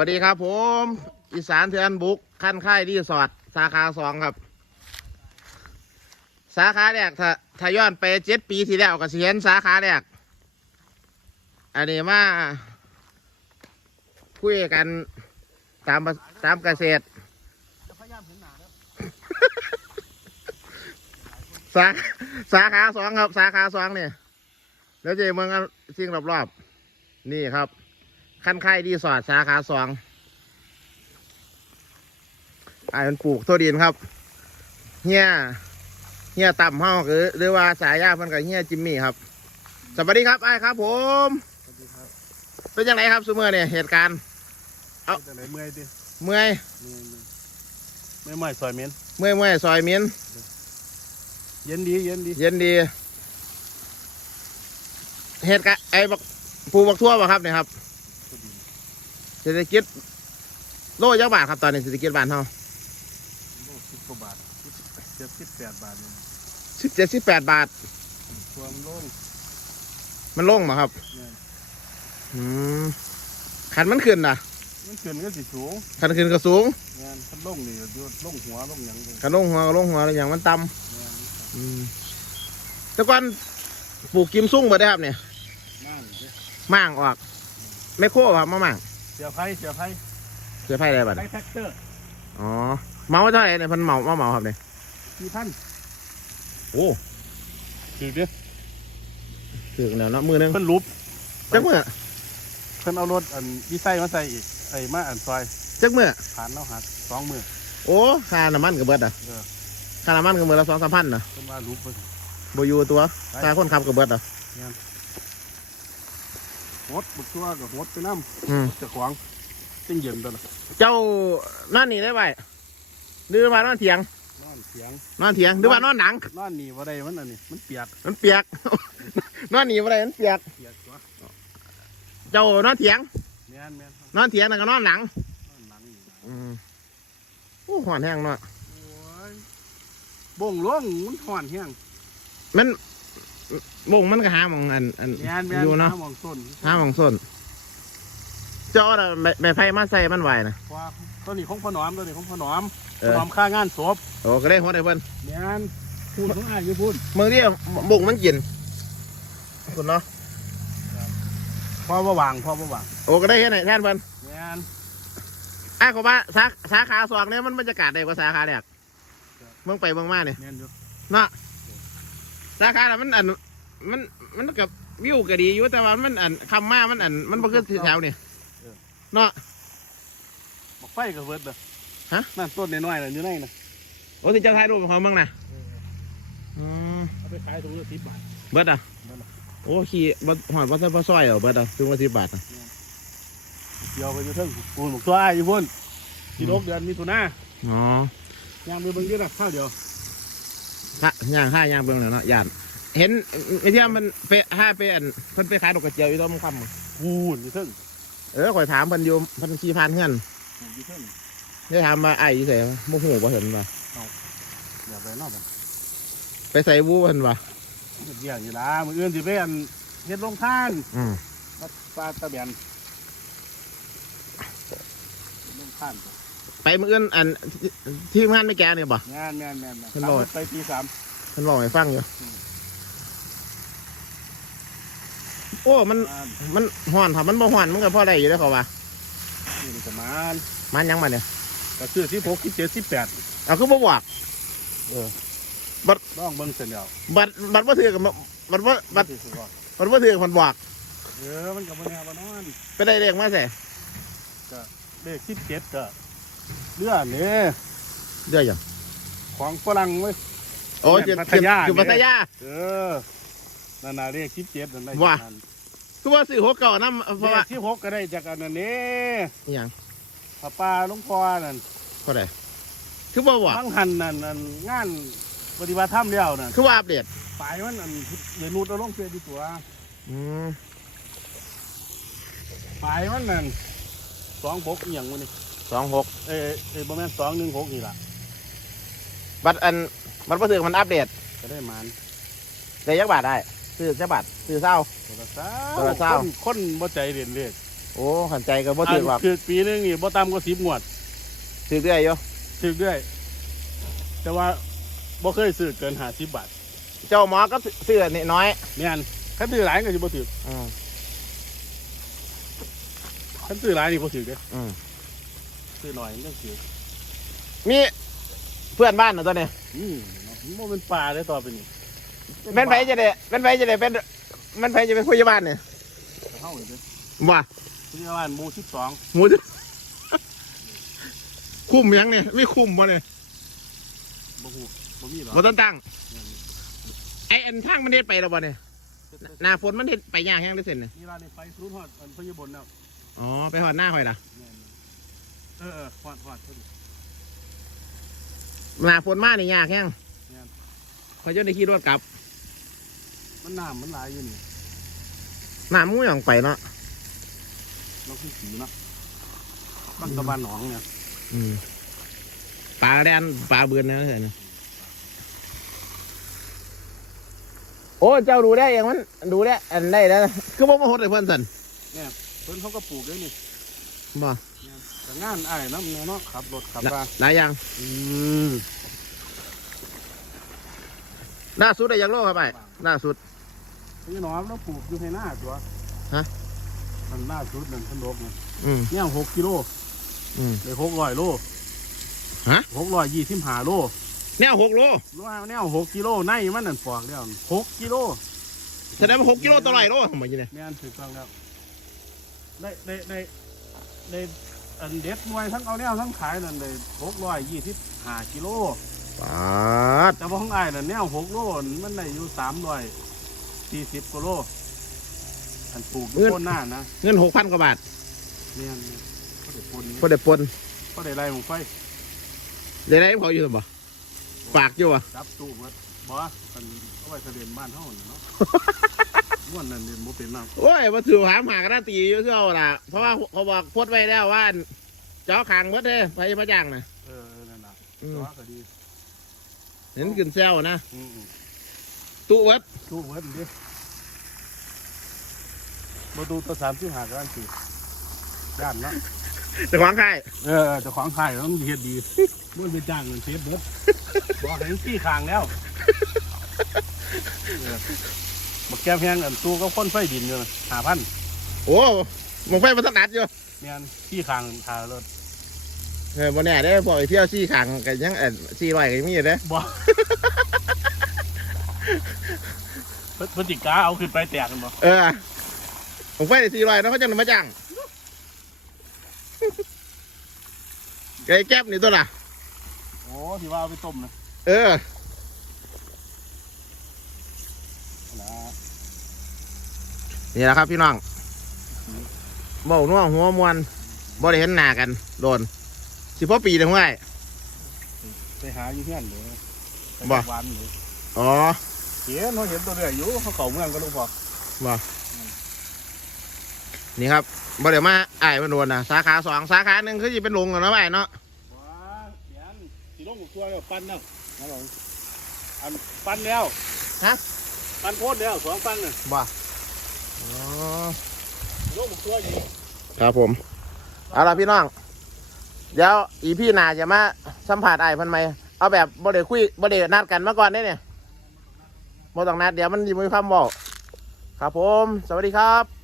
วัสดีครับ ผม อีสานเทือนบุกขั้นค่ายรีสอร์ทสาขาสองครับ สาขาแรกถ้าถ้าย้อนไปเจ็ดปีที่แล้วก็สิเห็นสาขาแรกอันนี้มาคุยกันตามตามเกษตรสาสาขาสองครับ สาขาสองเนี่ยแล้วจะเมืองกันสิ่งรอบๆนี่ครับ ขั้นค่ายรีสอร์ทสาขาสองไอ้มันปลูกทั่วดินครับเฮียเฮียต่ำเฮาหรือหรือว่าสายยาเพิ่นกับเฮียจิมมี่ครับ สวัสดีครับไอ้ครับ ผมสวัสดีครับเป็นยังไงครับซูเมอร์เนี่ยเหตุการณ์เอ้าแต่ไหนเมื่อยดิเมื่อยเมื่อยเมื่อยเมื่อยซอยเมนเมื่อยเมื่อยซอยมินเย็นดีเย็นดีเย็นดีเหตุการณ์ไอ้บักปลูกบักทั่วป่ะครับเนี่ยครับเศรษฐกิจโลยักบาทครับตอนนี้เศรษฐกิจบ้านเฮาโลสิบกว่าบาทเจ็ดสิบแปดบาทเนี่ยสิบเจ็ดสิบแปดบาทตัวมันโล่งมันลงมาครับ เนี่ยอืมขันมันขึ้นนะมันขึ้นก็สิสูงขันขึ้นก็สูงงานมันล่งนี่อยู่ล่งหัวล่งหยังเลยขันลงหัวก็ลงหัวแล้วอย่างมันต่งานำอืมแต่ก่อนปลูกกิมซุ่งเบิดได้ครับเนี่ย นั่นเด้ม่างออก ไม่โค้ครับมาม่าง เสียไผ่เสียไผ่เสียไพ่ได้บัดไผ่แท็กเตอร์อ๋อเมาเท่าไหร่เนี่ยเพันเมามาเมาครับเนี่ยกี่พันโอ้ถือเด้อถึงแล้วเนาะมือหนึงเพิ่นรูปจักมือเพิ่นเอารถอันดีไซน์มาใส่อีกไอ้มาอันซอยจักมือผ่านแล้วหักสองมือโอ้ค่าน้ำมันก็เบิดอะเออค่าน้ำมันก็มือละสองสามพันนะเพิ่นว่ารูปเพิ่นบอยู่ตัวค่าคนขับก็เบิดอะ หดบุกตัวกับหดไปน้อืมำเจะขวางจึงเย็นตัวละเจ้านอนนี่ได้ไหมหรือว่านอนเถียง นอนเสียงนอนเถียงหรือว่านอนหนัง นอนหนีบ่ได้มันอันนี้มันเปียกมันเปียก นอนหนีอะไรมันเปียก เปียกตัวเจ้านอนเถียง แม่นแม่นนอนเถียงแล้วก็นอนหนัง นอนหลังนี่อืมโอ้หอนแห้งเนาะโอ้ยบ่งล่วงมันห่อนแห้งมัน วงมันก็หาหมองอันอันแม่นแม่นอยู่เนาะหมองต้นหาหมองส้นเจ้าน่ะใบใบไผ่มาใส่มันไหวนะเพราะว่าต้นนี้ของพ่อหนอมต้นนี้ของพ่อหนอมเอพ่ออหนอมค่างานศพโอ้ก็ได้หัวได้เพิ่นแม่นพูดของอ้ายอยู่พูดมือเดียวบุกมันกินคุณเนาะพ่อบ่วางพ่อบ่วางโอ้ก็ได้แค่ไหนแท่นเพิ่นแม่นไอ้ายเขาว่าสาสาขาสองเนี่ยมันบรรยากาศได้กว่าสาขาแรกเมืองไปเมืองมาเนี่ยแม่นอยู่เนาะ สาขาน่ะมันอันมันมันกับวิวก็ดีอยู่แต่ว่ามันอันคำมามันอันมันบ่คือแถวนี่เนาะบอกไฟก็เบิดเด้อฮะ นั่นต้นน้อยๆน่ะอยู่ในน่ะโอ้ที่เจ้าถ่ายรูปของเมืองน่ะอืมเอาไปขายถุงละ10บาท เบิดอะเบิดอะ โอ้ขี่บ่หอดบ่ใส่บ่ซอยเหรอเบิดอะถึงว่าสิบบาทอะเดี๋ยวไปอยู่เทิงปูนบอกตัวอ้ายอยู่พุ่นสิลกเดือนมิถุนาอ๋อยามไปเบิ่งอยู่น่ะข้าวเดียว ถ้าย่างห้าย่างเบิ่งแล้วเนาะย่านเห็นไอ้ที่มันไปห้าไปอันเพิ่นไปขายดอกกระเจียวอยู่ตรงคำปูนอยู่เทิงเออข่อยถามเพิ่นอยู่เพิ่นขี่ผ่านเฮือนอยู่เทิงได้ถามว่าไอ้อยู่ไสบ่ฮู้บ่เห็นว่าอย่าไปนอกบัดไปใส่วูเพิ่นว่าเดี๋ยวนี่ล่ะมื้ออื่นสิไปอันเฮ็ดโรงทานอืมวัดปลาตะเบียนเฮ็ดโรงทาน ไปมื้ออื่นอันที่ที่งานไม่แก่เนี่ยบ่ งานแม่นแม่นแม่นเพิ่นขับบอกรถไปตีสามเพิ่นบอกให้ฟังอยู่ โอ้ มันอ่านมันฮ้อนครับมันบ่ฮ้อนมันก็พอได้อยู่เด้อเขาว่า นี่ประมาณมันยังมาเนี่ย ก็ซื้อสิบหกสิบเจ็ดสิบแปดเอาคือบ่บอกลองเบิ่งเสร็จแล้วบัตรบัตรบ่ถือกับบัตรบ่บัตรที่สุดว่าบัตรบ่ถือกับมันบอก เออมันกับมันแนวบ้านอน ไปได้เลขมาใส่เลขสิบเจ็ดก็ เรือเนี่ยเดี๋ยวอย่างของฝรั่งเว้ย โอ้ยแม่นพัทยาคือพัทยา เออนั่นน่ะเลขสิบเจ็ดนั่นได้ว่าจากนั้นคือว่าซื้อหัวเก่านํเพเลราะว่าขสิบหกก็ได้จากอันนั้นนี่อหย่างป้าป้าหลุงพ่อนั่นก็ได้คือบ่บอกทั้งหันนั่นนั่นงานปฏิบัติธรรมเดียวนั่นคือว่าอัปเดตปลายมันอันเดี๋ยวนูดเอาลงเสียดีตัวอืมปลายมันนั่นสองหกอหย่างมันนี่ สองหกเอ้ยเอ้ยประมาณสองหนึ่งหกนี่ล่ะบัตรอันบัตรบ่ถือมันอัปเดตก็ได้หมันได้ยักบาทได้ซื้อจักบาทซื้อเศร้าโทรศัพท์โทรศัพท์คนคนบ่ใจเรียนเลขโอ้ขันใจก็บ่ถือหรอกคือปีนึงนี่บ่ต่ำกว่า10งวดถือเรื่อยอยู่ถึกด้วยแต่ว่าบ่เคยซื้อเกิน50บาทเจ้าหมอก็ซื้อนี่น้อยแม่นคันซื้อหลายก็สิบ่ถึกอืมคันซื้อหลายนี่บ่ถึกเด้อืม ซื้อน้อยมันจังสิมีเพื่อนบ้านเหรอตัวนี้อืมมันบ่เป็นป่าได้ต่อไปนี่เป็นไผจะได้เป็นไผจะได้เป็นเป็นไผจะเป็นผู้ใหญ่บ้านเนี่ยเฮาเด้ว่าที่บ้านหมู่12หมูจะคุ้มยังเนี่ยไม่คุ้มบ่เนี่ยบ่ฮู้บ่มีหรอกบ่ต้องตั้งไอ้อันทางมันเด็ดไปแล้วบ่เนี่ยหน้าฝนมันเด็ดไปยากแห้งได้เส้นเนี่ยนี่ร้านนี้ไป fruit ฮอดอันพญบนแล้วอ๋อไปหอดหน้าหอยนะแม่น เออเออฮอดฮอดพอดี หน้าฝนมานี่ยากแห้งแม่นเขาจะได้ขี่รถกลับมันน้ำมันหลายอยู่นี่หน้ามุ้งอย่างไปเนาะเราคือสีเนาะบ้านตะบ้านหนองเนี่ยอืมปลาแดนปลาเบือนนะเห็นโอ้เจ้าดูได้เองมันดูได้อันได้แล้วนะคือบ่มาหดเลยเพื่อนสันเพิ่นเขาก็ปลูกด้วยนี่บ่ แต่งานอ้ายน้ำเนาะขับรถขับว่าหลายอย่างอืมล่าสุดได้ยังโลครับไปล่าสุด พี่น้องเราปลูกอยู่ให้หน้าตัวฮะ มันหน้าสุดนั่นเพันโลกเนี่ยอืมเนี่ยหกกิโลอืม เลยหกร้อยโลฮะ หกร้อยยี่สิบห้าโลแนวหกโลรู้ว่าเนี่ยหกกิโลในมันนั่นปอกแล้วหกกิโลแสดงว่าหกกิโลต่อไรโลทำไมยังไงแม่นถูกต้องแล้วได้ได้ได้ได้ อันเด็ดหน่วยทั้งเอาแนวทั้งขายนั่นเลยหกร้อยยี่สิบห้ากิโลปาดแต่ว่าของอ้ายนั่นแนวหกโลนี่มันได้อยู่สามร้อยสี่สิบกิโลอันปลูกอยู่ต้นหน้านะเงินหกพันกว่าบาทแม่นก็ได้ปนพอได้ปนก็ได้ไล่ของไฟได้ไรเขาอยู่หรือเปล่าฝากอยู่อะจับตู้หมดบ่มันเอาไว้เสด็จบ้านเฮาน่ะเนาะ ม่วนนั่นนี่บ่เป็นน้ำโอ้ยมาถือหามหากระตีอยู่เท่าล่ะ เพราะว่าเขาบอกโพดไว้แล้วว่าเจ้าขางเมื่อเด้ไปพระจังนะเออนั่นน่ะอืมแต่ว่าก็ดีเห็นขึ้นแซวนะอืมตู้เวัดๆตู้หมดดิบ่ดูตัว35กันสิย่านเนาะแต่ขวางค่ายเออเจ้าของขายต้องเฮ็ดดีมันไปจ้างเงินเฟซเบิดบอกให้ขี้คางแล้วเออ บักแก้แพงอันตู้ก็คนไฟดินอยู่5,000โอ้มึงไฟมาตั้งนัดอยู่แม่นขี้คางทารถเออบ่แน่ได้บอกไอ้เที่ยวซี่ขางกันยังเอ็ดซี่ร้อยกันมีอยู่เด้บ่พฤพฤติกาเอาขึ้นไปแตกกันบ่เออผมไฟได้ซี่ร้อยแล้วเขาจะมาจ้างไอ้แก๊บนี่ตัวล่ะโอ้ที่ว่าเอาไปต้มนะเออ นะ นี่แหละครับพี่น้องเบาน่วหัวมวนบ่ได้เห็นหน้ากันโดนสิพ่อปีเดียวไงไปหาอยู่เฮียนเลยไปบ่หวานเลยอ๋อเห็นเขาเห็นตัวเรื่อยอยู่เขาเข้าเมืองก็ลูกพอนี่ครับบ่ได้มาไอ้ายมันโดนนะสาขาสองสาขาหนึ่งคือจะเป็นลงกันนะไอ้เนาะว้าเดี๋ยวสีลงตัวแล้วปั้นแล้วนะผมอันปั้นแล้วฮะปั้นโคตรแล้วสองปั้นน่ะบ่อ๋อลงตัวอยู่ ครับผม เอาละพี่น้อง เดี๋ยวอีพี่นาจะมาสัมผัสไอ้พันไหม เอาแบบบ่ได้คุยบ่ได้นัดกันมาก่อนได้เนี่ยบ่ต้องนัดเดี๋ยวมันมีความบอกครับผม สวัสดีครับ